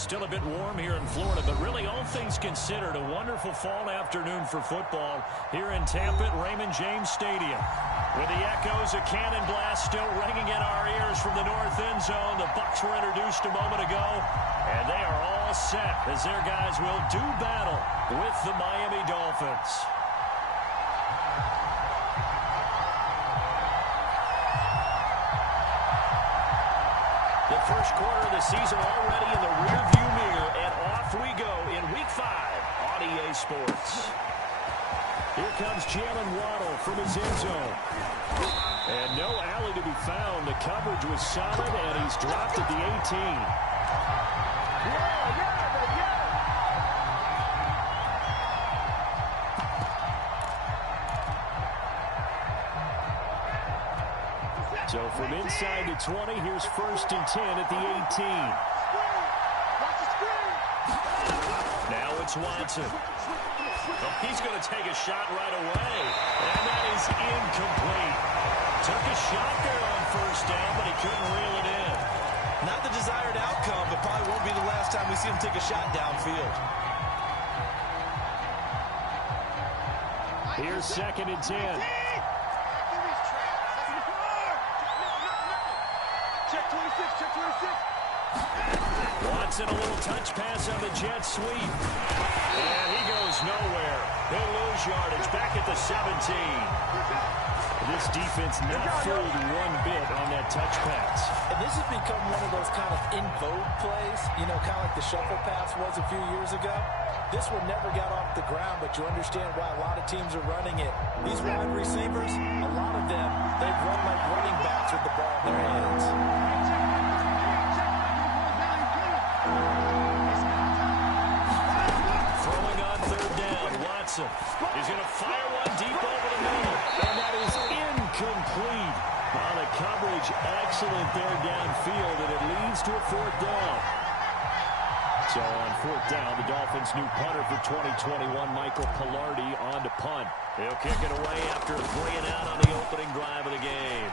Still a bit warm here in Florida, but really all things considered, a wonderful fall afternoon for football here in Tampa at Raymond James Stadium. With the echoes of cannon blast still ringing in our ears from the north end zone, the Bucs were introduced a moment ago, and they are all set as their guys will do battle with the Miami Dolphins. The first quarter of the season already in the rearview mirror, and off we go in Week 5 on EA Sports. Here comes Jalen Waddle from his end zone. And no alley to be found. The coverage was solid, and he's dropped at the 18. So from inside the 20, here's 1st and 10 at the 18. Now it's Watson. Oh, he's going to take a shot right away. And that is incomplete. Took a shot there on 1st down, but he couldn't reel it in. Not the desired outcome, but probably won't be the last time we see him take a shot downfield. Here's 2nd and 10. Watson, a little touch pass on the jet sweep. And he goes nowhere. He'll lose yardage back at the 17. This defense not fooled one bit on that touch pass. And this has become one of those kind of in vogue plays, you know, kind of like the shuffle pass was a few years ago. This one never got off the ground, but you understand why a lot of teams are running it. These wide receivers, a lot of them, they run like running backs with the ball in their hands. Throwing on 3rd down, Watson. He's going to fire one deep over the middle, and that is incomplete. Well, the coverage excellent there downfield, and it leads to a 4th down. So on 4th down, the Dolphins' new punter for 2021, Michael Pilardi, on to punt. He'll kick it away after 3 and out on the opening drive of the game.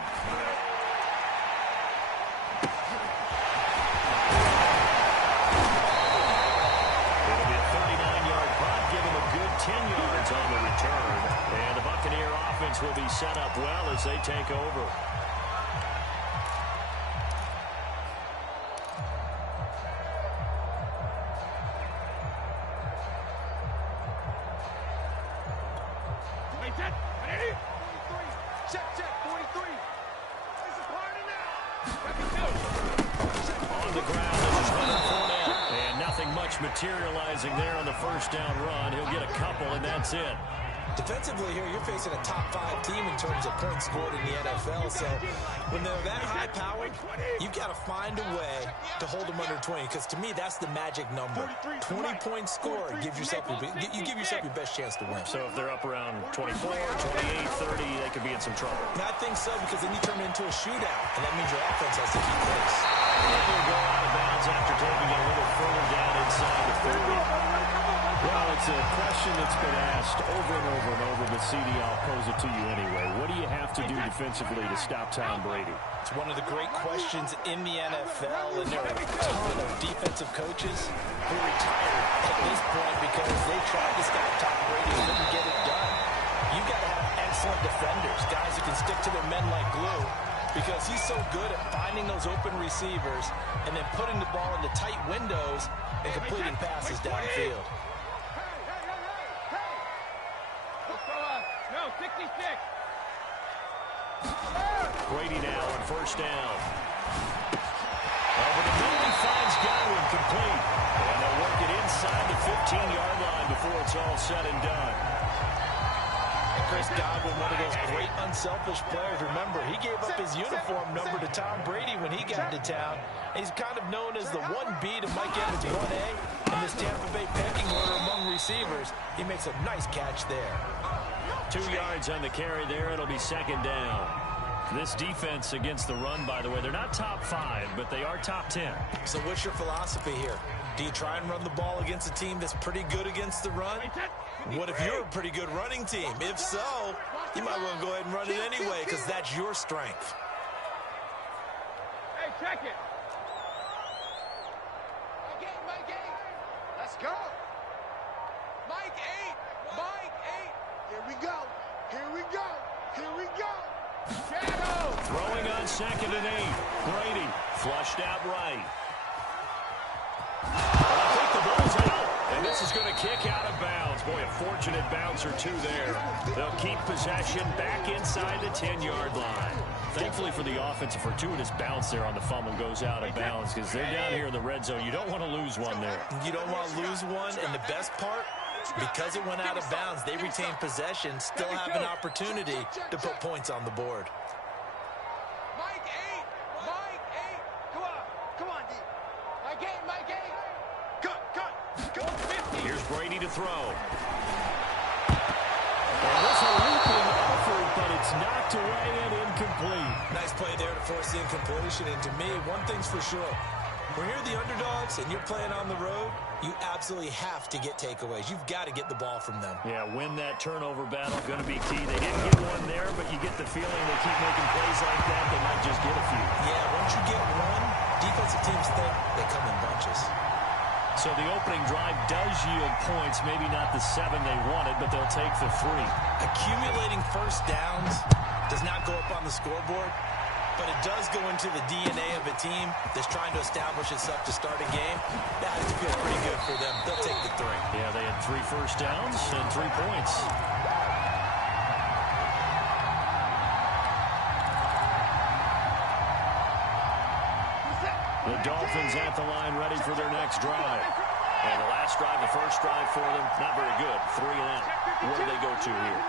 It'll be a 39-yard punt, give him a good 10 yards on the return. And the Buccaneer offense will be set up well as they take over. Materializing there on the 1st down run. He'll get a couple, and that's it. Defensively here, you're facing a top 5 team in terms of points scored in the NFL. So when they're that high-powered, you've got to find a way to hold them under 20. Because to me, that's the magic number. 20-point score gives yourself you give yourself your best chance to win. So if they're up around 24, 28, 30, they could be in some trouble. I think so, because then you turn it into a shootout, and that means your offense has to keep pace. And he'll go out of bounds after taking it a little further down inside the 30. Well, it's a question that's been asked over and over and over, but CD, I'll pose it to you anyway. What do you have to do defensively to stop Tom Brady? It's one of the great questions in the NFL, and there are a ton of defensive coaches who retired at this point because they tried to stop Tom Brady and didn't get it done. You've got to have excellent defenders, guys who can stick to their men like glue, because he's so good at finding those open receivers and then putting the ball into tight windows and completing passes downfield. No, 66. Brady now on 1st down. Over the middle, he finds Godwin complete. And they'll work it inside the 15-yard line before it's all said and done. And Chris Godwin, one of those great unselfish players. Remember, he gave up his uniform number to Tom Brady when he got to town. He's kind of known as the 1B to Mike Evans' 1A in this Tampa Bay pecking order among receivers. He makes a nice catch there. 2 yards on the carry there. It'll be 2nd down. This defense against the run, by the way, they're not top 5, but they are top 10. So what's your philosophy here? Do you try and run the ball against a team that's pretty good against the run? What if you're a pretty good running team? If so, you might want to go ahead and run it anyway because that's your strength. Hey, check it. Let's go. Mike 8. Here we go. Here we go. Shadow. Throwing on 2nd and 8. Brady flushed out right. I think the ball's out, and this is going to kick out of bounds. Boy, a fortunate bounce or two there. They'll keep possession back inside the 10-yard line. Thankfully for the offense, a fortuitous bounce there on the fumble goes out of bounds because they're down here in the red zone. You don't want to lose one there. You don't want to lose one, and the best part, because it went out of bounds, they retain possession, still have an opportunity to put points on the board. Mike 8. Come on, D. Mike 8. Cut. 50. Here's Brady to throw. And this a looping effort, but it's knocked away and incomplete. Nice play there to force the incompletion, and to me, one thing's for sure. When you're the underdogs and you're playing on the road, you absolutely have to get takeaways. You've got to get the ball from them. Yeah, win that turnover battle, going to be key. They didn't get one there, but you get the feeling they keep making plays like that, they might just get a few. Yeah, once you get one, defensive teams think they come in bunches. So the opening drive does yield points, maybe not the 7 they wanted, but they'll take the 3. Accumulating first downs does not go up on the scoreboard, but it does go into the DNA of a team that's trying to establish itself to start a game. That has to feel pretty good for them. They'll take the 3. Yeah, they had 3 first downs and 3 points. The Dolphins at the line ready for their next drive. And the last drive, the first drive for them, not very good. 3 and out. Where do they go to here?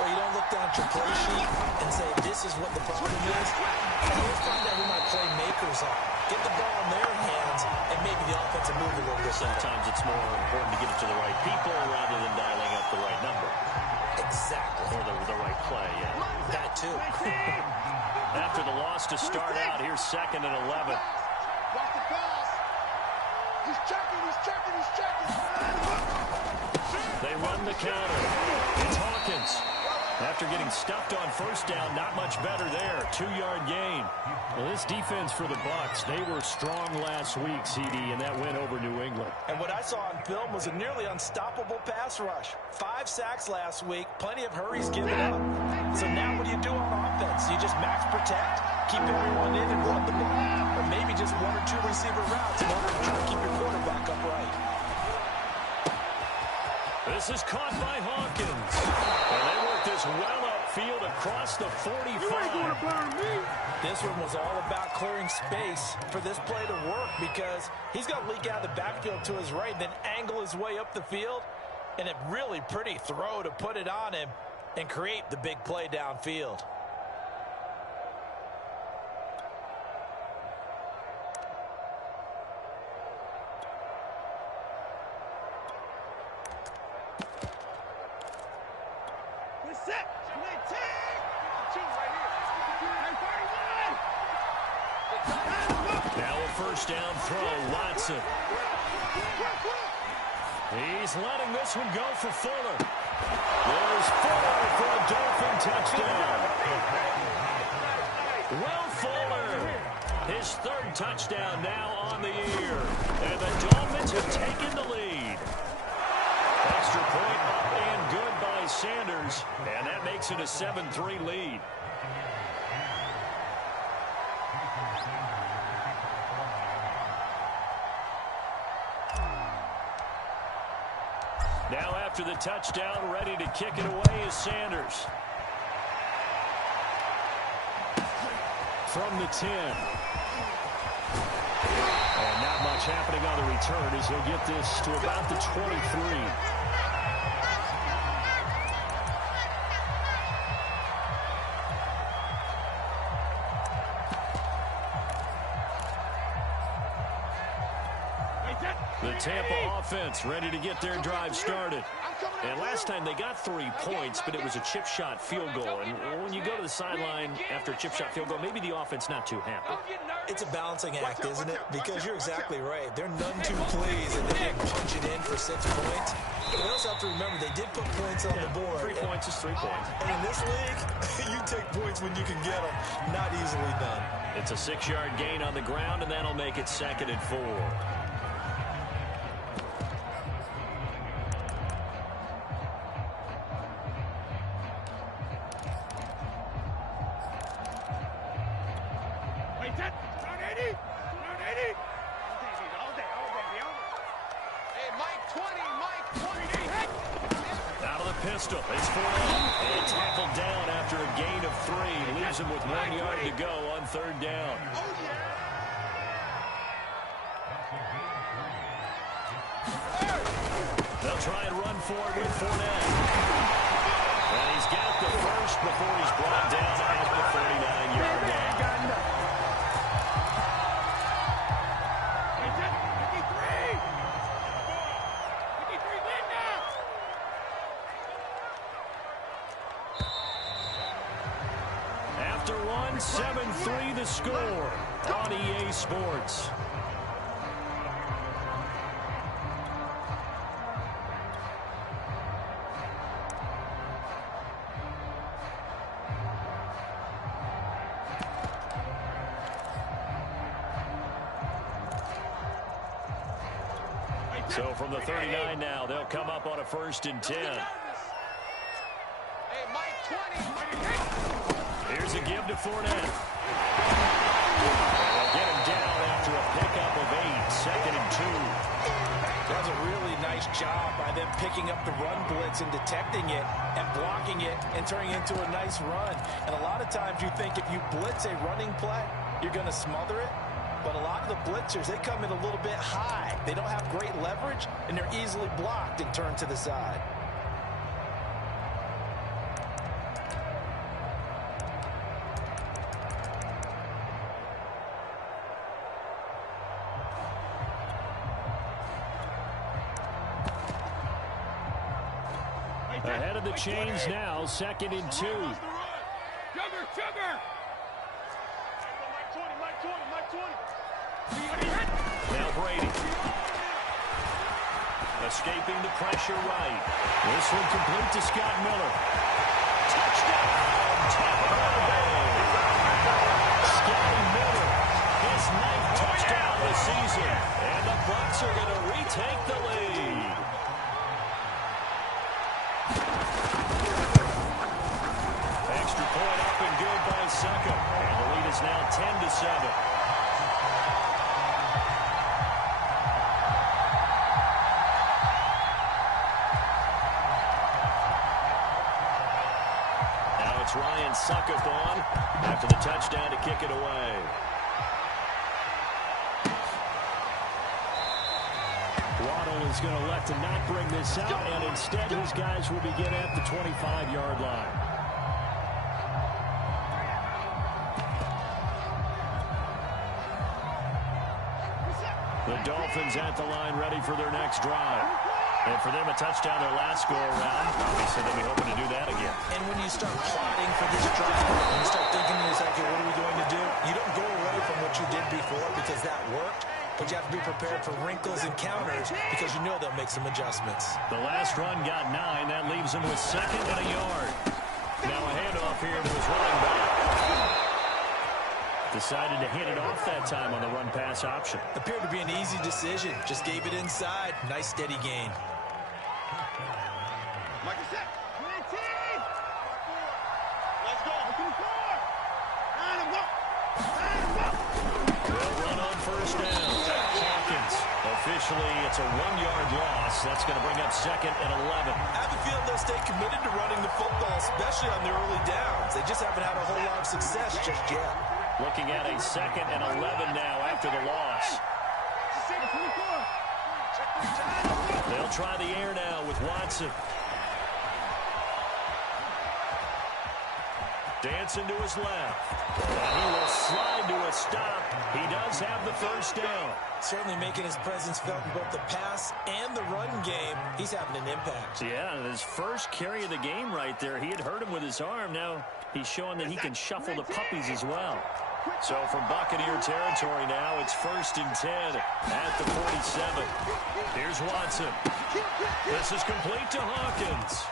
Well, you don't look down at your play sheet and say, this is what the problem is. You'll find out who my playmakers are. Get the ball in their hands, and maybe the offensive move a little bit. Sometimes it's more important to get it to the right people rather than dialing up the right number. Exactly. Or the right play, yeah. That, too. After the loss to start out, here's 2nd and 11. Watch the pass. He's checking. They run the counter. It's Hawkins. After getting stuffed on first down, not much better there. 2-yard gain. Well, this defense for the Bucs, they were strong last week, CD, and that went over New England. And what I saw on film was a nearly unstoppable pass rush. 5 sacks last week, plenty of hurries given up. So now what do you do on offense? You just max protect, keep everyone in and run the ball, or maybe just 1 or 2 receiver routes in order to try to keep your quarterback upright. This is caught by Hawkins. And they work this well upfield across the 45. You ain't gonna burn me. This one was all about clearing space for this play to work because he's going to leak out of the backfield to his right, then angle his way up the field. And a really pretty throw to put it on him and create the big play downfield. Now a first down throw, Watson. He's letting this one go for Fuller. There's Fuller for a Dolphin touchdown. Will Fuller, his 3rd touchdown now on the year. And the Dolphins have taken the lead. Extra point up and good by Sanders. And that makes it a 7-3 lead. Now after the touchdown, ready to kick it away is Sanders. From the 10. And not much happening on the return as he'll get this to about the 23. The Tampa offense ready to get their drive started. And last time they got 3 points, but it was a chip shot field goal. And when you go to the sideline after a chip shot field goal, maybe the offense not too happy. It's a balancing act, isn't it? Because you're exactly right. They're none too pleased and they didn't punch it in for 6 points. But we also have to remember they did put points on the board. 3 points is 3 points. And in this league, you take points when you can get them. Not easily done. It's a 6-yard gain on the ground, and that'll make it 2nd and 4. Out of the pistol. It's 4 and tackled down after a gain of 3. Leaves him with 1 yard to go on 3rd down. They'll try and run forward with Fournette. And he's got the first before he's brought down at the 39-yard line. After 7-3 the score on EA Sports. So from the 39 now, they'll come up on a 1st and 10. Here's a give to Fournette. They'll get him down after a pickup of 8, 2nd and 2. That's a really nice job by them picking up the run blitz and detecting it and blocking it and turning it into a nice run. And a lot of times you think if you blitz a running play, you're going to smother it. But a lot of the blitzers, they come in a little bit high. They don't have great leverage, and they're easily blocked and turned to the side. Ahead of the chains now, 2nd and 2. Now Brady. Escaping the pressure right. This one complete to Scott Miller. Touchdown! Tampa Bay. Scotty Miller. His 9th touchdown this season. And the Bucs are going to retake the lead. Extra point up and good by Suckup. And the lead is now 10-7. It's Ryan Suckup on after the touchdown to kick it away. Waddle is going to elect to not bring this out, and instead his guys will begin at the 25-yard line. The Dolphins at the line ready for their next drive. And for them, a touchdown their last go-around. Obviously, they'll be hoping to do that again. And when you start plotting for this drive, and you start thinking to yourself, okay, what are we going to do? You don't go away from what you did before because that worked. But you have to be prepared for wrinkles and counters because you know they'll make some adjustments. The last run got 9. That leaves them with 2nd and a yard. Now a handoff here to his running back. Decided to hit it off that time on the run-pass option. Appeared to be an easy decision. Just gave it inside. Nice steady gain. Let's go. They'll run on 1st down. Hawkins. Officially, it's a 1-yard loss. That's going to bring up 2nd and 11. I have a feeling they'll stay committed to running the football, especially on their early downs. They just haven't had a whole lot of success just yet. Looking at a 2nd and 11 now after the loss. They'll try the air now with Watson. Dancing to his left. And he will slide to a stop. He does have the 1st down. Certainly making his presence felt in both the pass and the run game. He's having an impact. Yeah, his first carry of the game right there. He had hurt him with his arm. Now he's showing that he can shuffle the puppies as well. So from Buccaneer territory now, it's 1st and 10 at the 47. Here's Watson. This is complete to Hawkins.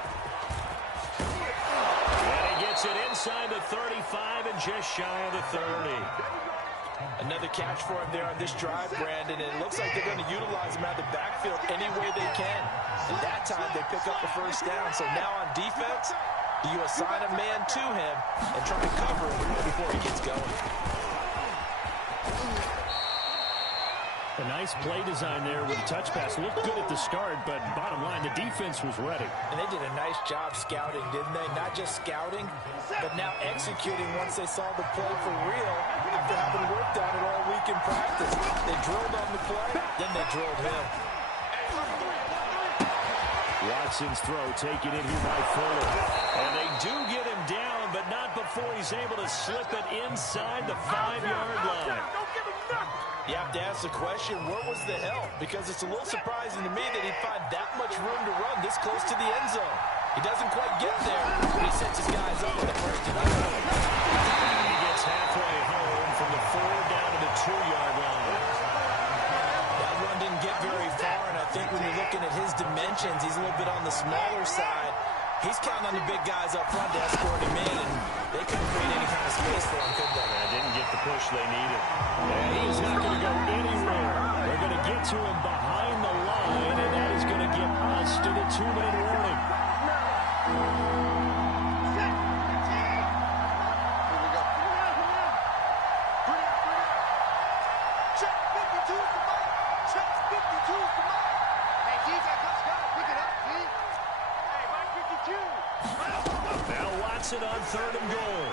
And he gets it inside the 35 and just shy of the 30. Another catch for him there on this drive, Brandon. And it looks like they're going to utilize him out of the backfield any way they can. And that time they pick up the 1st down. So now on defense, do you assign a man to him and try to cover him before he gets going? Nice play design there with a touch pass. Looked good at the start, but bottom line, the defense was ready. And they did a nice job scouting, didn't they? Not just scouting, but now executing once they saw the play for real after having worked on it all week in practice. They drilled on the play, then they drilled him. Watson's throw taken in here by Fuller. And they do get him down, but not before he's able to slip it inside the 5-yard line. You have to ask the question, where was the help? Because it's a little surprising to me that he'd find that much room to run this close to the end zone. He doesn't quite get there, but he sets his guys up with the first and 10. He gets halfway home from the 4 down to the 2-yard line. That run didn't get very far, and I think when you're looking at his dimensions, he's a little bit on the smaller side. He's counting on the big guys up front to escort him in, and they couldn't create any kind of space for him, could they? Didn't get the push they needed. And he is not going to go anywhere. They're going to get to him behind the line, and that is going to get us to the 2-minute warning. Check 52 is the mark. Check 52 is the mark. Hey, G's, I got to pick it up, G. Hey, Mike 52. Now Watson on 3rd and goal.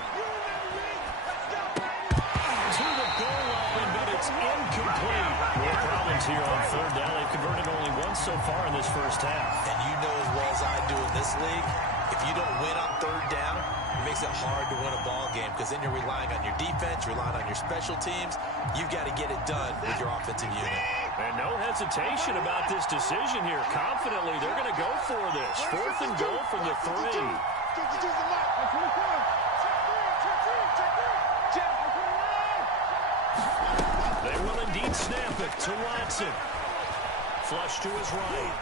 To the goal line, but it's incomplete. More problems here on 3rd down. They've converted only once so far in this first half. And you know as well as I do in this league, if you don't win on 3rd down, it makes it hard to win a ball game because then you're relying on your defense, relying on your special teams. You've got to get it done with your offensive unit. And no hesitation about this decision here. Confidently, they're going to go for this. 4th and goal from the 3. 52 is the mark. They will indeed snap it to Watson. Flush to his right.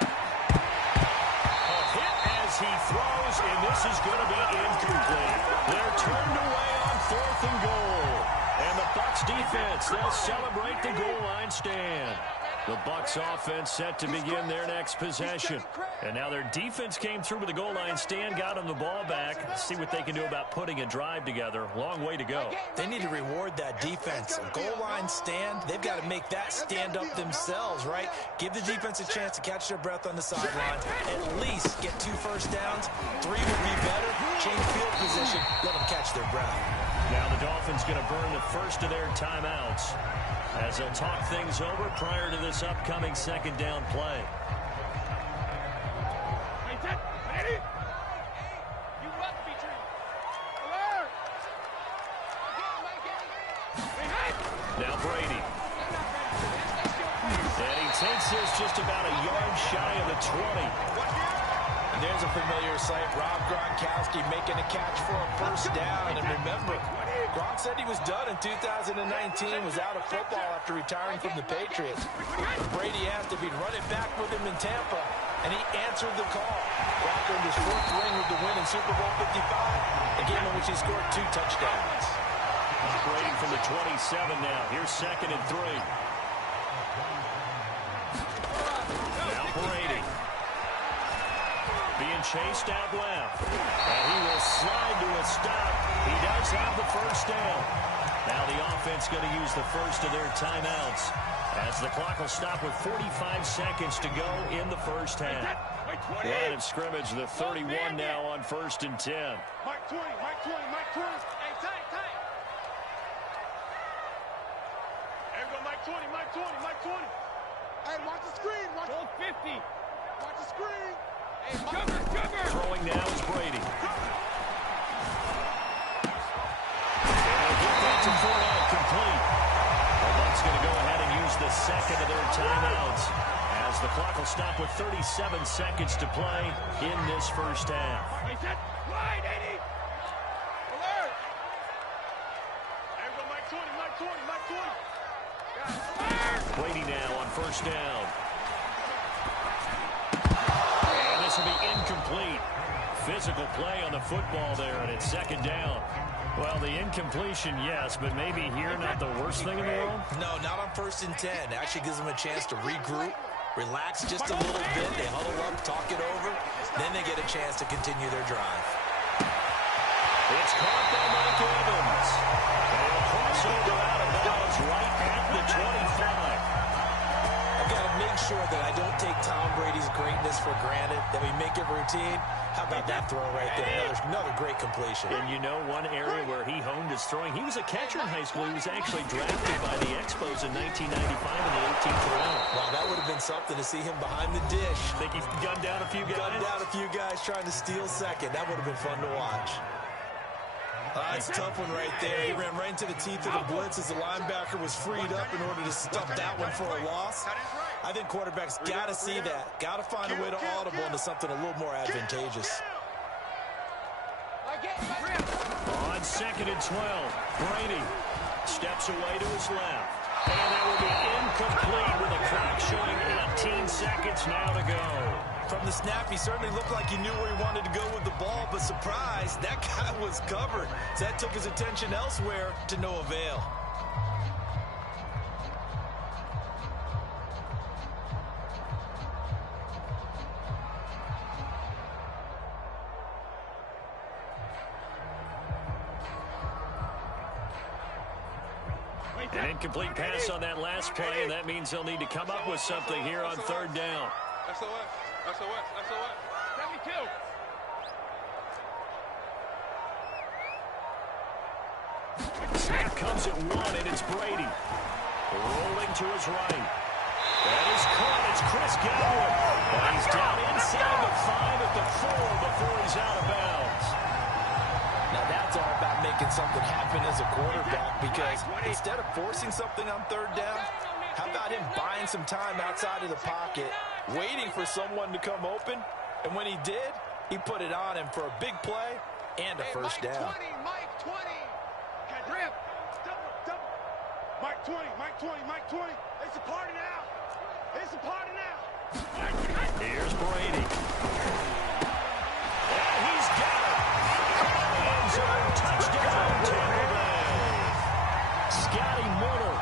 A hit as he throws, and this is going to be incomplete. They're turned away on 4th and goal. And the Bucs defense, they'll celebrate the goal line stand. The Bucs offense set to begin their next possession. And now their defense came through with the goal line stand, got them the ball back. Let's see what they can do about putting a drive together. Long way to go. They need to reward that defense. A goal line stand, they've got to make that stand up themselves, right? Give the defense a chance to catch their breath on the sideline. At least get 2 first downs. 3 would be better. Change field position. Let them catch their breath. Now the Dolphins going to burn the first of their timeouts as they'll talk things over prior to this upcoming 2nd down play. Now Brady. And he takes this just about a yard shy of the 20. And there's a familiar sight. Rob Gronkowski making a catch for a first down. And remember, Gronk said he was done in 2019, was out of football after retiring from the Patriots. Brady asked if he'd run it back with him in Tampa, and he answered the call. Gronk earned his 4th ring with the win in Super Bowl 55, a game in which he scored 2 touchdowns. Operating from the 27 now. Here's 2nd and 3. Now Brady. Being chased out left. And he will slide to a stop. He does have the first down. Now the offense going to use the first of their timeouts as the clock will stop with 45 seconds to go in the first half. Line of scrimmage, the 31 now on 1st and 10. Mike 20, Mike 20, Mike 20. Hey, tight. There we go, Mike 20, Mike 20, Mike 20. Hey, watch the screen. Watch 50. Watch the screen. Hey, cover. Throwing now is Brady. To Fournette, complete. The Bucs going to go ahead and use the 2nd of their timeouts as the clock will stop with 37 seconds to play in this first half. Wide, 80. Alert. There we go, Mike 20, Mike 20, Mike 20. Brady now on first down. And this will be incomplete. Physical play on the football there, and it's 2nd down. Well, the incompletion, yes, but maybe here not the worst thing in the world? No, not on 1st and 10. It actually gives them a chance to regroup, relax just a little bit. They huddle up, talk it over. Then they get a chance to continue their drive. It's caught by Mike Evans. And it'll cross over out of bounds right at the 25. that we make it routine. How about that throw right there? Another great completion. And you know, one area where he honed his throwing, he was a catcher in high school. He was actually drafted by the Expos in 1995 in the 18th round. Wow, that would have been something to see him behind the dish. Think he gunned down a few guys? Gunned down a few guys trying to steal second. That would have been fun to watch. That's a tough one right there. He ran right into the teeth of the blitz as the linebacker was freed up in order to stop that one for a loss. I think quarterbacks got to see that. Got to find a way to audible into something a little more advantageous. On 2nd and 12, Brady steps away to his left. And that will be incomplete with a clock showing 18 seconds now to go. From the snap, he certainly looked like he knew where he wanted to go with the ball, but surprise, that guy was covered. So that took his attention elsewhere to no avail. An incomplete pass on that last play, and that means they'll need to come up with something here on 3rd down. SOS. 72. Snap comes at 1, and it's Brady. Rolling to his right. That is caught. It's Chris Godwin. And he's down inside the 5 at the 4 before he's out of bounds. Now that's all about making something happen as a quarterback, because instead of forcing something on 3rd down, how about him buying some time outside of the pocket, waiting for someone to come open, and when he did, he put it on him for a big play and a first down. Mike 20. Grip. Double. Mike 20. It's a party now. Here's Brady. And he's got it. End zone touchdown, Tampa Bay. Scotty Miller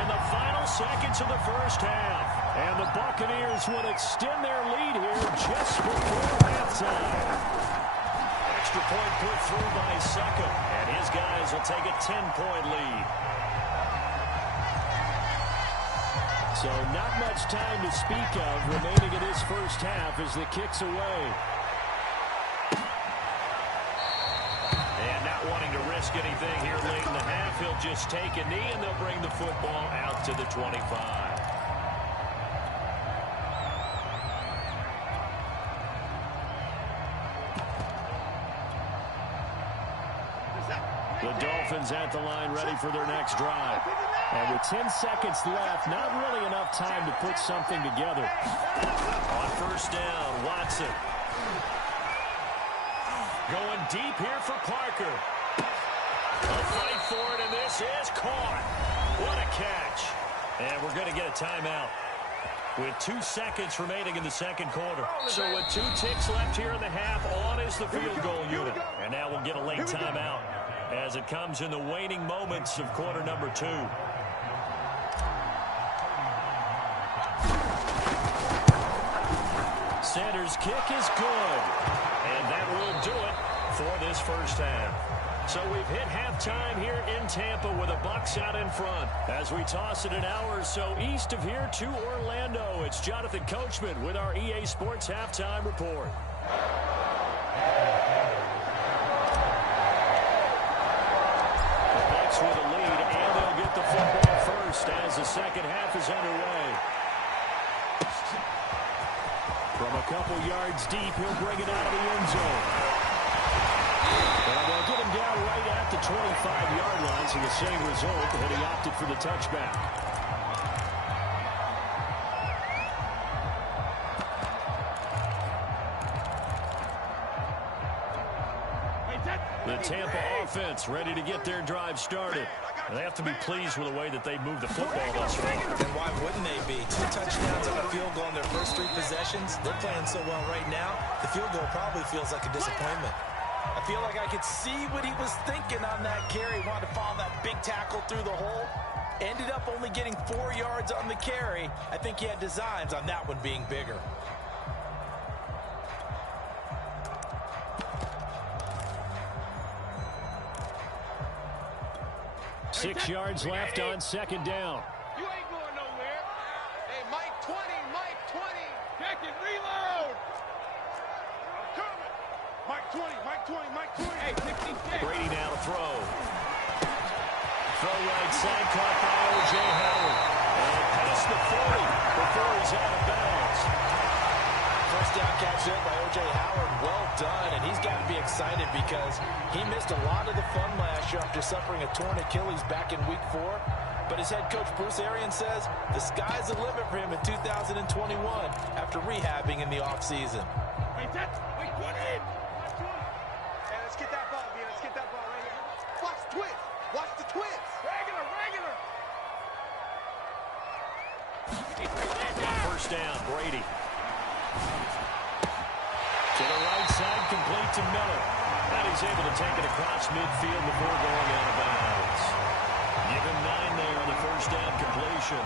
in the final seconds of the first half. And the Buccaneers will extend their lead here just before halftime. Extra point put through by Succa, and his guys will take a 10-point lead. So not much time to speak of remaining in this first half as the kick's away. And not wanting to risk anything here late in the half, he'll just take a knee and they'll bring the football out to the 25. The Dolphins at the line, ready for their next drive. And with 10 seconds left, not really enough time to put something together. On 1st down, Watson. Going deep here for Parker. A fight for it, and this is caught. What a catch. And we're going to get a timeout with 2 seconds remaining in the 2nd quarter. So with 2 ticks left here in the half, on is the field goal unit. And now we'll get a late timeout as it comes in the waning moments of quarter number 2. Sanders' kick is good. And that will do it for this first half. So we've hit halftime here in Tampa with the Bucs out in front. As we toss it an hour or so east of here to Orlando, it's Jonathan Coachman with our EA Sports Halftime Report. Bucs with a lead, and they'll get the football first as the second half is underway. From a couple yards deep, he'll bring it out of the end zone. And they'll get him down right at the 25-yard line, so the same result, and he opted for the touchback. The Tampa offense ready to get their drive started. And they have to be pleased with the way that they moved the football thus far. And why wouldn't they be? 2 touchdowns on a field goal in their first 3 possessions. They're playing so well right now, the field goal probably feels like a disappointment. I feel like I could see what he was thinking on that carry. Wanted to follow that big tackle through the hole. Ended up only getting 4 yards on the carry. I think he had designs on that one being bigger. Six yards left on second down. You ain't going nowhere. Hey, Mike 20. Check it, reload. Brady now to throw. Throw right side, caught by O.J. Howard. And past the 40 before he's out of bounds. First down catch there by O.J. Howard. Well done, and he's got to be excited because he missed a lot of the fun last year after suffering a torn Achilles back in Week 4. But his head coach, Bruce Arians, says the sky's the limit for him in 2021 after rehabbing in the offseason. Hey, let's get that ball, man. Let's get that ball right here. Watch the twist. Watch the twist. Regular. First down, Brady. To the right side, complete to Miller. And he's able to take it across midfield before going out of bounds. Give him 9 there on the first down completion.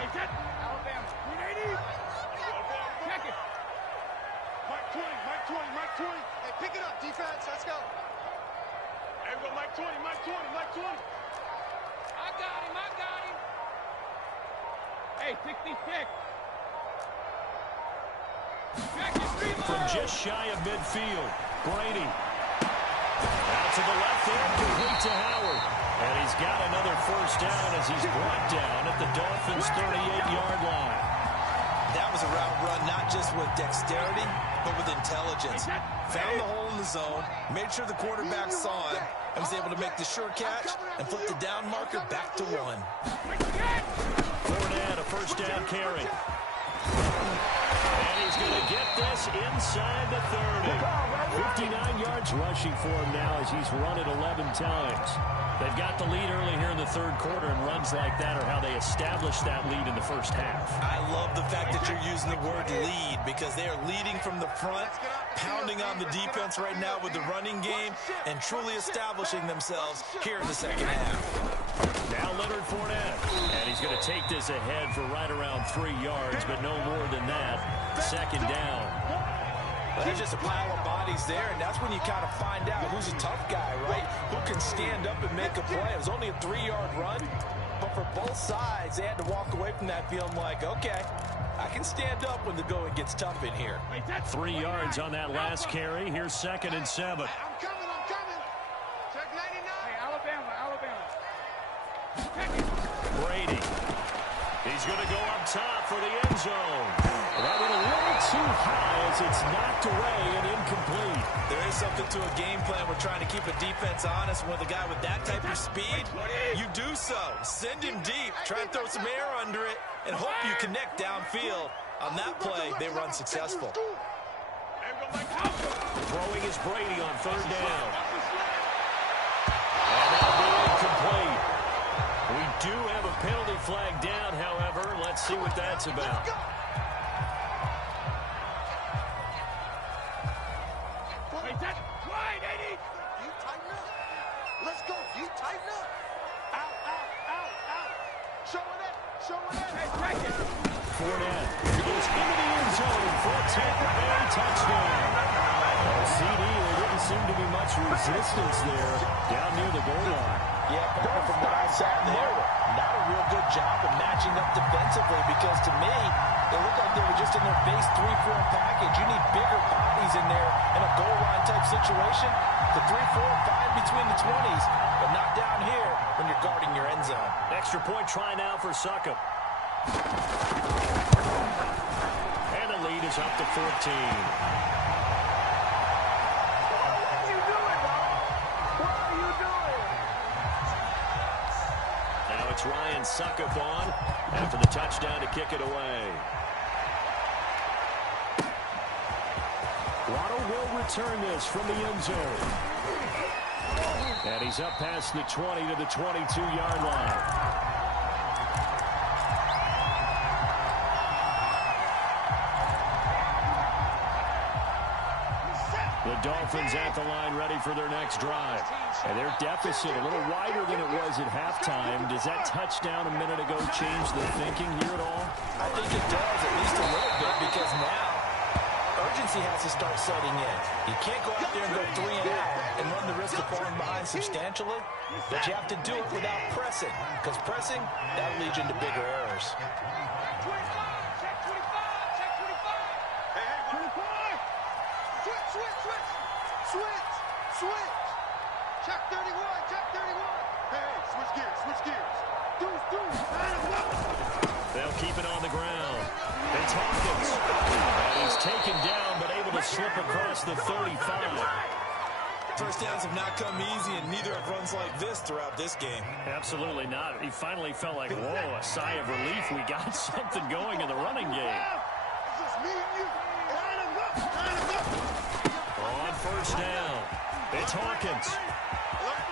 Hey, set. Alabama. 380. Check it. Mike 20. Hey, pick it up, defense. Let's go. Hey, we go Mike 20. I got him. Hey, 66. From just shy of midfield, Brady. Out to the left there, complete to Howard. And he's got another first down as he's brought down at the Dolphins' 38-yard line. That was a route run not just with dexterity, but with intelligence. Found the hole in the zone, made sure the quarterback saw him, and was able to make the sure catch and flip the down marker back to 1. Fournette, a first down carry. And he's going to get this inside the 30. 59 yards rushing for him now as he's run it 11 times. They've got the lead early here in the third quarter, and runs like that are how they establish that lead in the first half. I love the fact that you're using the word lead because they are leading from the front, pounding on the defense right now with the running game, and truly establishing themselves here in the second half. Now Leonard Fournette, and he's going to take this ahead for right around 3 yards, but no more than that. Second down. Well, there's just a pile of bodies there, and that's when you kind of find out who's a tough guy, right? Who can stand up and make a play. It was only a 3-yard run, but for both sides, they had to walk away from that feeling like, okay, I can stand up when the going gets tough in here. 3 yards on that last carry. Here's 2nd and 7. I'm coming. Check 99. Hey, Alabama. Brady. He's going to go up top for the end zone. That went a little too high as it's knocked away and incomplete. There is something to a game plan. We're trying to keep a defense honest. With a guy with that type of speed, you do so. Send him deep. Try and throw some air under it and hope you connect downfield. On that play, they run successful. Throwing is Brady on 3rd down. And that'll be incomplete. We do have a penalty flag down, however. Let's see what that's about. Let's go, you tighten up. Out. Showing it. Hey, check it. Fournette goes into the end zone for a Tampa Bay touchdown. CD, there didn't seem to be much resistance there down near the goal line. Yeah, partner, from what I saw there, not a real good job of matching up defensively because to me, it looked like they were just in their base 3-4 package. You need bigger bodies in there in a goal line type situation. The 3-4 fine between the 20s, but not down here when you're guarding your end zone. Extra point try now for Succop. And the lead is up to 14. What are you doing, dog? What are you doing? Now it's Ryan Succop on after the touchdown to kick it away. Waddle will return this from the end zone. And he's up past the 20 to the 22-yard line. The Dolphins at the line ready for their next drive. And their deficit a little wider than it was at halftime. Does that touchdown a minute ago change the thinking here at all? I think it does, at least a little bit, because now urgency has to start setting in. You can't go out there and go 3 and out and run the risk of falling behind substantially, but you have to do it without pressing, because pressing, that'll lead you into bigger errors. Switch. Check 31. Hey, switch gears. Deuce. They'll keep it on the ground. It's Hawkins. And he's taken down, but able to slip across the 35. First downs have not come easy, and neither have runs like this throughout this game. Absolutely not. He finally felt like, whoa, a sigh of relief. We got something going in the running game. It's just me and you. Line 'em up. On first down, it's Hawkins.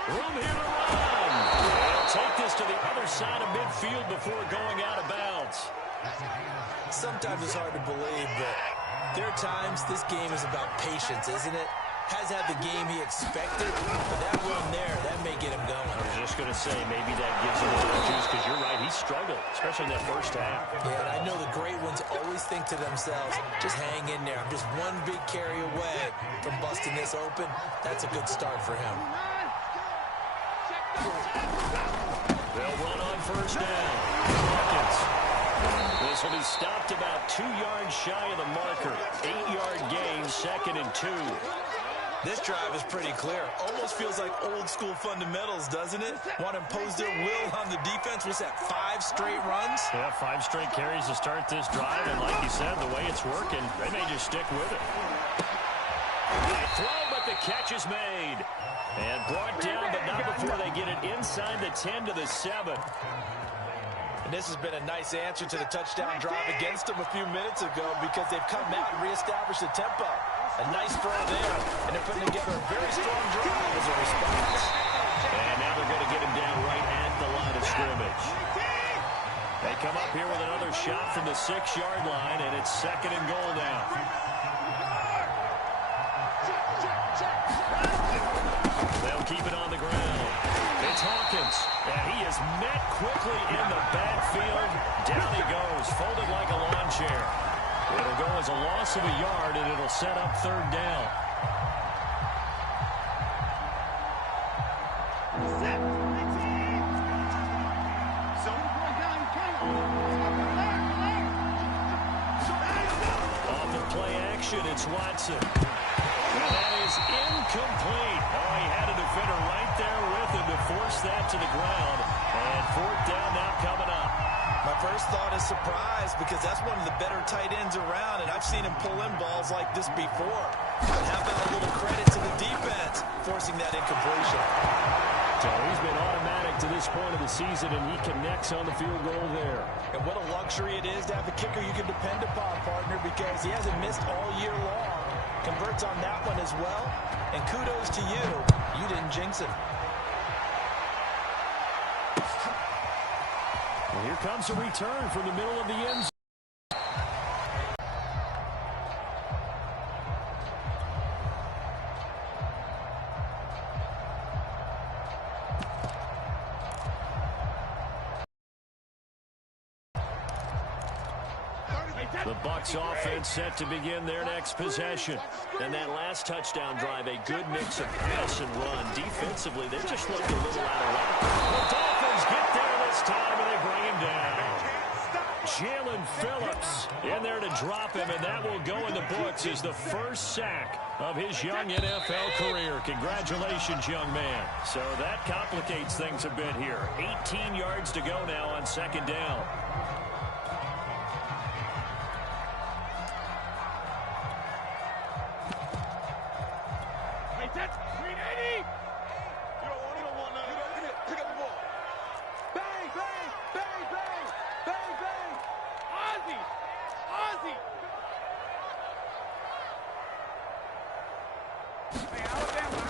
Room here to run. They'll take this to the other side of midfield before going out of bounds. Sometimes it's hard to believe, but there are times this game is about patience, isn't it? Has had the game he expected, but that run there, that may get him going. I was just going to say, maybe that gives him a little juice, because you're right, he struggled, especially in that first half. Yeah, and I know the great ones always think to themselves, just hang in there. I'm just one big carry away from busting this open. That's a good start for him. They'll run on first down. Hawkins. This will be stopped about 2 yards shy of the marker. 8-yard gain, 2nd and 2. This drive is pretty clear. Almost feels like old school fundamentals, doesn't it? Want to impose their will on the defense. Was that 5 straight runs? Yeah, 5 straight carries to start this drive, and like you said, the way it's working, they may just stick with it. They throw, but the catch is made. And brought down, but not before they get it inside the 10 to the 7. And this has been a nice answer to the touchdown drive against them a few minutes ago, because they've come out and reestablished the tempo. A nice throw there, and they're putting together a very strong drive as a response. And now they're going to get him down right at the line of scrimmage. They come up here with another shot from the 6-yard line, and it's 2nd and goal now. They'll keep it on the ground. It's Hawkins, and he is met quickly in the backfield. Down he goes, folded like a lawn chair. It'll go as a loss of a yard, and it'll set up 3rd down. Off the play action, it's Watson. And that is incomplete. Oh, he had a defender right there with him to force that to the ground. And 4th down now coming up. My first thought is surprise, because that's one of the better tight ends around, and I've seen him pull in balls like this before. But how about a little credit to the defense forcing that incompletion? So he's been automatic to this point of the season, and he connects on the field goal there. And what a luxury it is to have a kicker you can depend upon, partner, because he hasn't missed all year long. Converts on that one as well, and kudos to you. You didn't jinx it. And here comes a return from the middle of the end zone. The Bucs offense set to begin their next possession. And that last touchdown drive, a good mix of pass and run. Defensively, they just looked a little out of whack. The Dolphins get there this time, and they bring him down. Jalen Phillips in there to drop him, and that will go in the books as the first sack of his young NFL career. Congratulations, young man. So that complicates things a bit here. 18 yards to go now on 2nd down.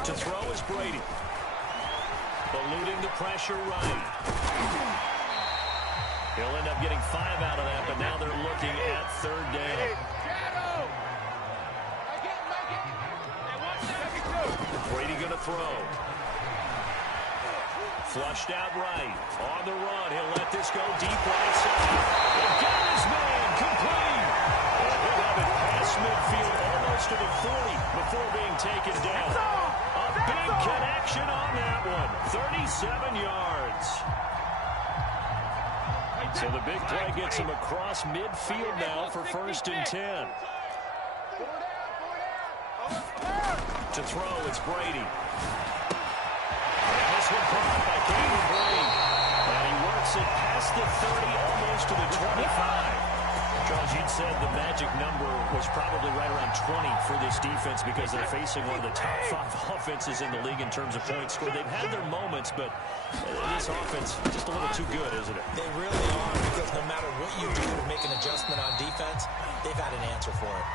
To throw is Brady. Eluding the pressure right. He'll end up getting 5 out of that, but now they're looking at 3rd down. Brady going to throw. Flushed out right. On the run. He'll let this go deep right side. He got his man. Complete. And he'll have it past midfield almost to the 40 before being taken down. A big connection on that one. 37 yards. So the big play gets him across midfield now for 1st and 10. To throw, it's Brady. And this one caught by Caden Brady. And he works it past the 30, almost to the 25. Charles, you'd said the magic number was probably right around 20 for this defense because they're facing one of the top 5 offenses in the league in terms of points scored. They've had their moments, but this offense just a little too good, isn't it? They really are, because no matter what you do to make an adjustment on defense, they've had an answer for it.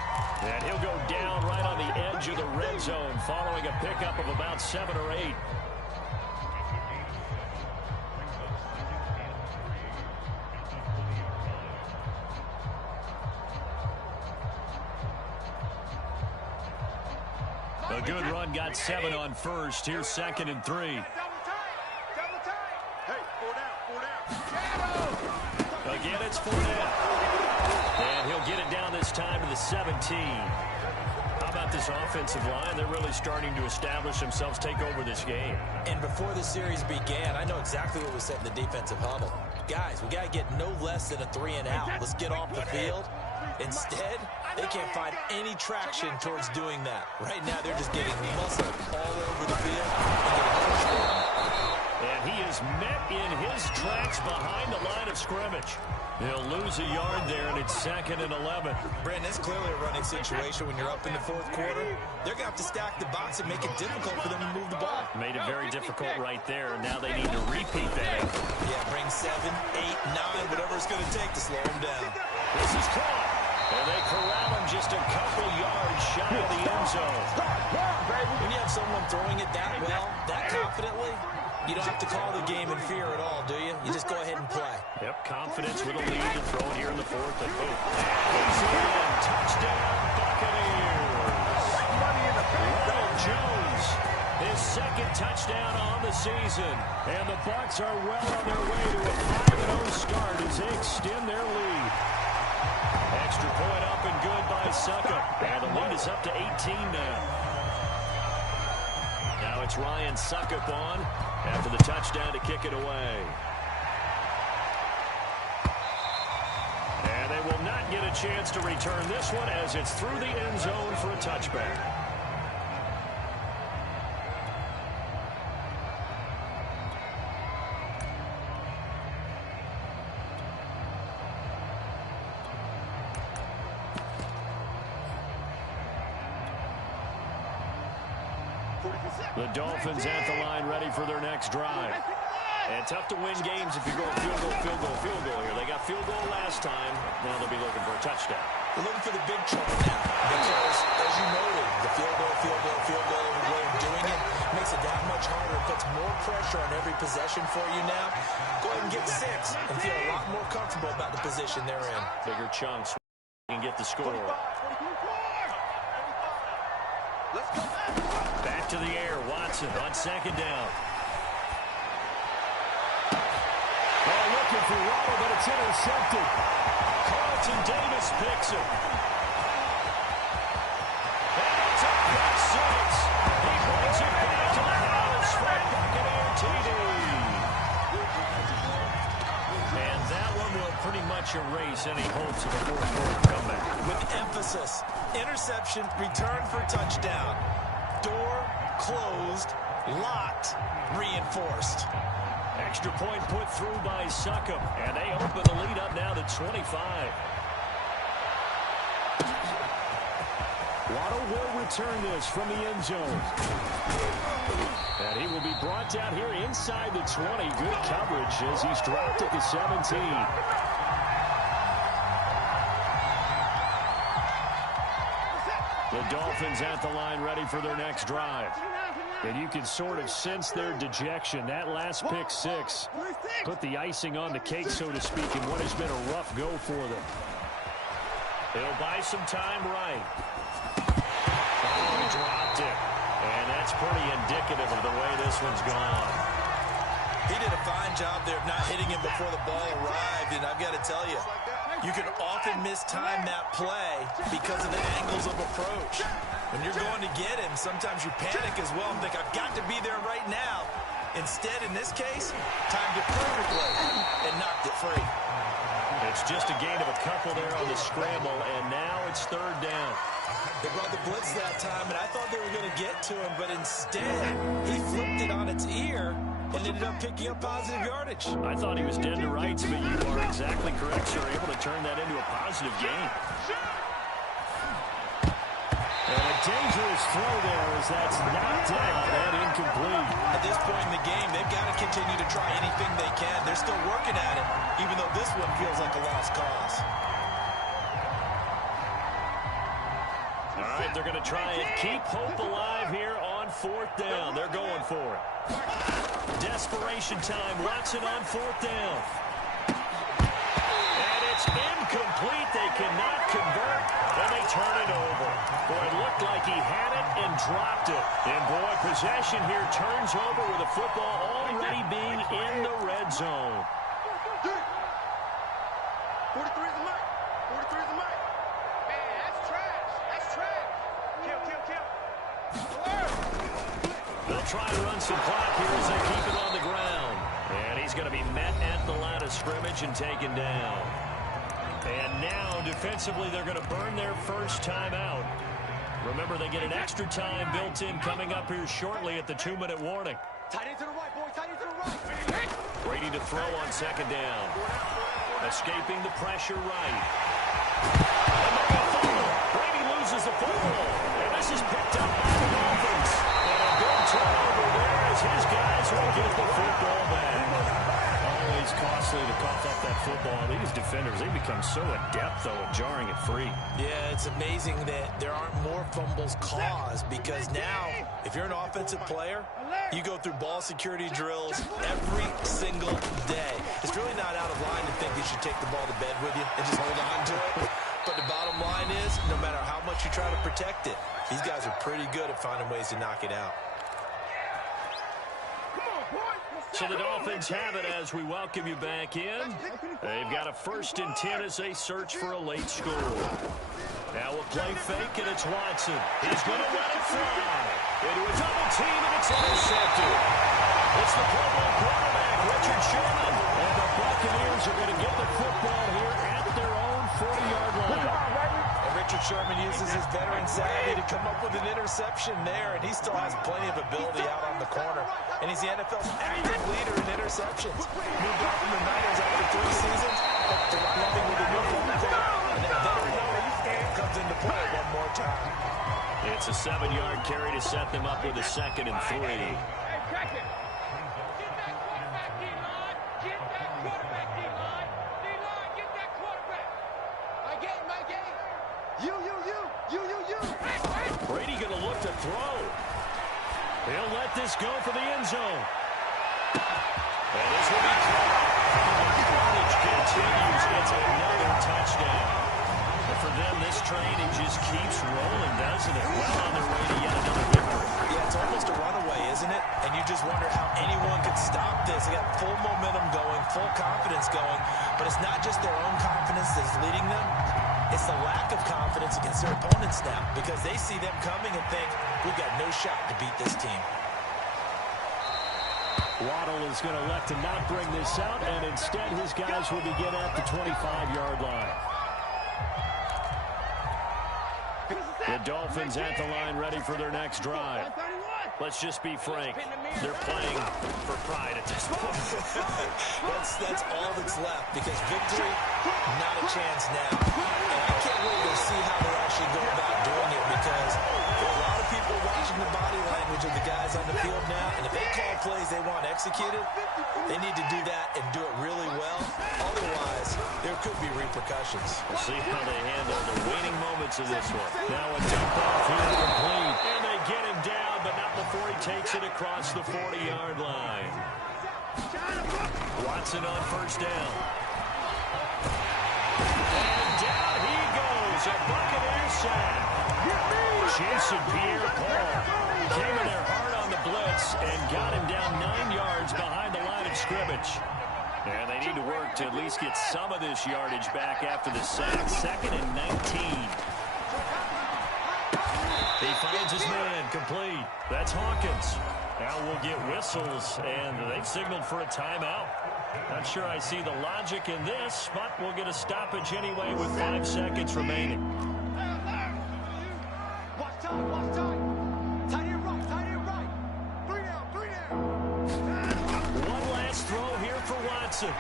And he'll go down right on the edge of the red zone following a pickup of about 7 or 8. A good run, got 7 on first. Here's 2nd and 3. Double time. Hey, 4 down. Again, it's Fournette. And he'll get it down this time to the 17. How about this offensive line? They're really starting to establish themselves, take over this game. And before the series began, I know exactly what was said in the defensive huddle. Guys, we got to get no less than a 3 and out. Let's get off the field. Instead, they can't find any traction towards doing that. Right now, they're just getting muscle all over the field and getting pushed around. And he is met in his tracks behind the line of scrimmage. He'll lose a yard there, and it's 2nd and 11. Brandon, it's clearly a running situation when you're up in the 4th quarter. They're going to have to stack the box and make it difficult for them to move the ball. Made it very difficult right there. Now they need to repeat that. Yeah, bring 7, 8, 9, whatever it's going to take to slow them down. This is caught. And they corral him just a couple yards shy of the end zone. When you have someone throwing it that well, that confidently, you don't have to call the game in fear at all, do you? You just go ahead and play. Yep, confidence with a lead to throw it here in the 4th. And boom. He's in. Touchdown, Buccaneers. Ronald Jones, his 2nd touchdown on the season. And the Bucs are well on their way to a 5-0 start as they extend their lead. Extra point up and good by Succop. And the lead is up to 18 now. Now it's Ryan Succop on after the touchdown to kick it away. And they will not get a chance to return this one as it's through the end zone for a touchback. The Dolphins at the line ready for their next drive. And tough to win games if you go field goal here. They got field goal last time. Now they'll be looking for a touchdown. They're looking for the big chunk now because, as you noted, the field goal way of doing it makes it that much harder. It puts more pressure on every possession for you now. Go ahead and get 6 and feel a lot more comfortable about the position they're in. Bigger chunks and get the score. Let's go. Back to the air, Watson on 2nd down. Oh, looking for Waddle, but it's intercepted. Carlton Davis picks it. And it's a pick 6. He brings it back to the house for a Buccaneer TD. And that one will pretty much erase any hopes of a 4th quarter comeback. With emphasis, interception, return for touchdown. Door closed, locked, reinforced. Extra point put through by Succop, and they open the lead up now to 25. Waddle will return this from the end zone. And he will be brought down here inside the 20. Good coverage as he's dropped at the 17. The Dolphins at the line ready for their next drive. And you can sort of sense their dejection. That last pick 6 put the icing on the cake, so to speak, in what has been a rough go for them. They'll buy some time right. Oh, he dropped it. And that's pretty indicative of the way this one's gone. He did a fine job there of not hitting him before the ball arrived, and I've got to tell you, you can often mistime that play because of the angles of approach. When you're going to get him, sometimes you panic as well and think, I've got to be there right now. Instead, in this case, timed it perfectly and knocked it free. It's just a gain of a couple there on the scramble, and now it's third down. They brought the blitz that time, and I thought they were going to get to him, but instead he flipped it on its ear and ended up picking up positive yardage. I thought he was dead to rights, but you are exactly correct, sir. Able to turn that into a positive gain. And a dangerous throw there as that's knocked down and incomplete. At this point in the game, they've got to continue to try anything they can. They're still working at it, even though this one feels like a lost cause. All right, they're going to try and keep hope alive here on fourth down. They're going for it. Desperation time. Watson on fourth down. And it's incomplete. They cannot convert, and they turn it over. Boy, it looked like he had it and dropped it. And, boy, possession here turns over with the football already being in the red zone. 43 is the mic. 43 is the mic. Man, that's trash. That's trash. Kill, kill, kill. They'll try to run some clock here as they keep it on the ground. And he's going to be met at the line of scrimmage and taken down. And now, defensively, they're going to burn their first timeout. Remember, they get an extra time built in coming up here shortly at the 2-minute warning. Tight end to the right, boy. Tight end to the right. Brady to throw on second down. Escaping the pressure right. Brady loses the football. And this is picked up by the Dolphins. And a big turnover there as his guys will get the football back. Always costly to cough up that football. These defenders, they become so adept, though, at jarring it free. Yeah, it's amazing that there aren't more fumbles caused because now, if you're an offensive player, you go through ball security drills every single day. It's really not out of line to think you should take the ball to bed with you and just hold on to it. But the bottom line is, no matter how much you try to protect it, these guys are pretty good at finding ways to knock it out. So the Dolphins have it as we welcome you back in. They've got a 1st and 10 as they search for a late score. Now a play fake, and it's Watson. He's going to let it fly. Into a double team, and it's intercepted. It's the Pro Bowl quarterback, Richard Sherman. And the Buccaneers are going to get the football here at their own 40-yard line. And Richard Sherman uses his veteran savvy to come up with an interception there, and he still has plenty of ability out on the corner. And he's the NFL's active leader in interceptions. Moved on from the Niners after 3 seasons, but thriving with a new quarterback. And that veteran number comes into play one more time. It's a 7-yard carry to set them up with a 2nd and 3. Hey, crack it. Get that quarterback, D-line. Get that quarterback, D-line. D-line, get that quarterback. My game. You. Brady going to look to throw. He'll let this go for the end zone. And this will be caught. The carnage continues. It's another touchdown. And for them, this train, it just keeps rolling, doesn't it? Well on their way to yet another victory. Yeah, it's almost a runaway, isn't it? And you just wonder how anyone could stop this. They got full momentum going, full confidence going. But it's not just their own confidence that's leading them. It's the lack of confidence against their opponents now because they see them coming and think, we've got no shot to beat this team. Waddle is going to elect to not bring this out, and instead his guys will begin at the 25-yard line. The Dolphins at the line ready for their next drive. Let's just be frank. They're playing for pride at this point. that's all that's left because victory, not a chance now. And I can't wait to see how they actually go about doing it because there are a lot of people watching the body language of the guys on the field now. And if they call plays they want executed, they need to do that and do it really well. Otherwise, there could be repercussions. We'll see how they handle the waning moments of this one. Now a dump off here complete. And they get him down, but not before he takes it across the 40-yard line. Watson on first down. And down he goes. A Buccaneer sack. Jason Pierre-Paul came in there hard on the blitz and got him down 9 yards behind the line of scrimmage. And they need to work to at least get some of this yardage back after the sack. 2nd and 19. He finds his man complete. That's Hawkins. Now we'll get whistles, and they've signaled for a timeout. Not sure I see the logic in this, but we'll get a stoppage anyway with 5 seconds remaining. Watch time, watch time. Tight end right, tight end right. 3 down, 3 down. One last throw here for Watson.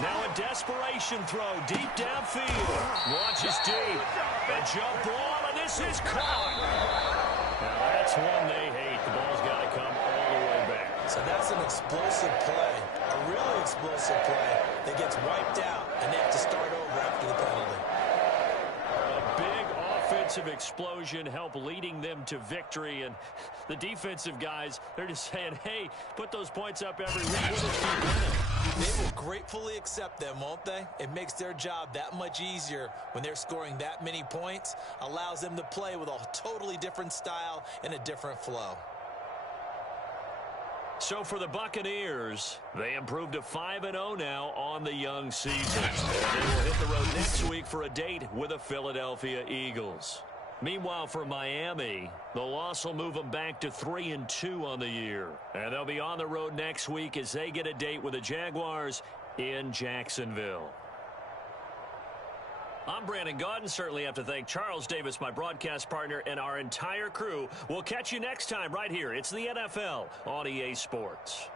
Now a desperation throw deep downfield. Launches deep. A jump ball, and this is caught. Now that's one they hate. The ball's got to come all the way back. So that's an explosive play, a really explosive play that gets wiped out, and they have to start over after the penalty. A big offensive explosion helped leading them to victory, and the defensive guys, they're just saying, hey, put those points up every week. We'll just keep winning. They will gratefully accept them, won't they? It makes their job that much easier when they're scoring that many points, allows them to play with a totally different style and a different flow. So for the Buccaneers, they improved to 5-0 now on the young season. They will hit the road next week for a date with the Philadelphia Eagles. Meanwhile, for Miami, the loss will move them back to 3-2 on the year. And they'll be on the road next week as they get a date with the Jaguars in Jacksonville. I'm Brandon Gaudin. Certainly have to thank Charles Davis, my broadcast partner, and our entire crew. We'll catch you next time right here. It's the NFL on EA Sports.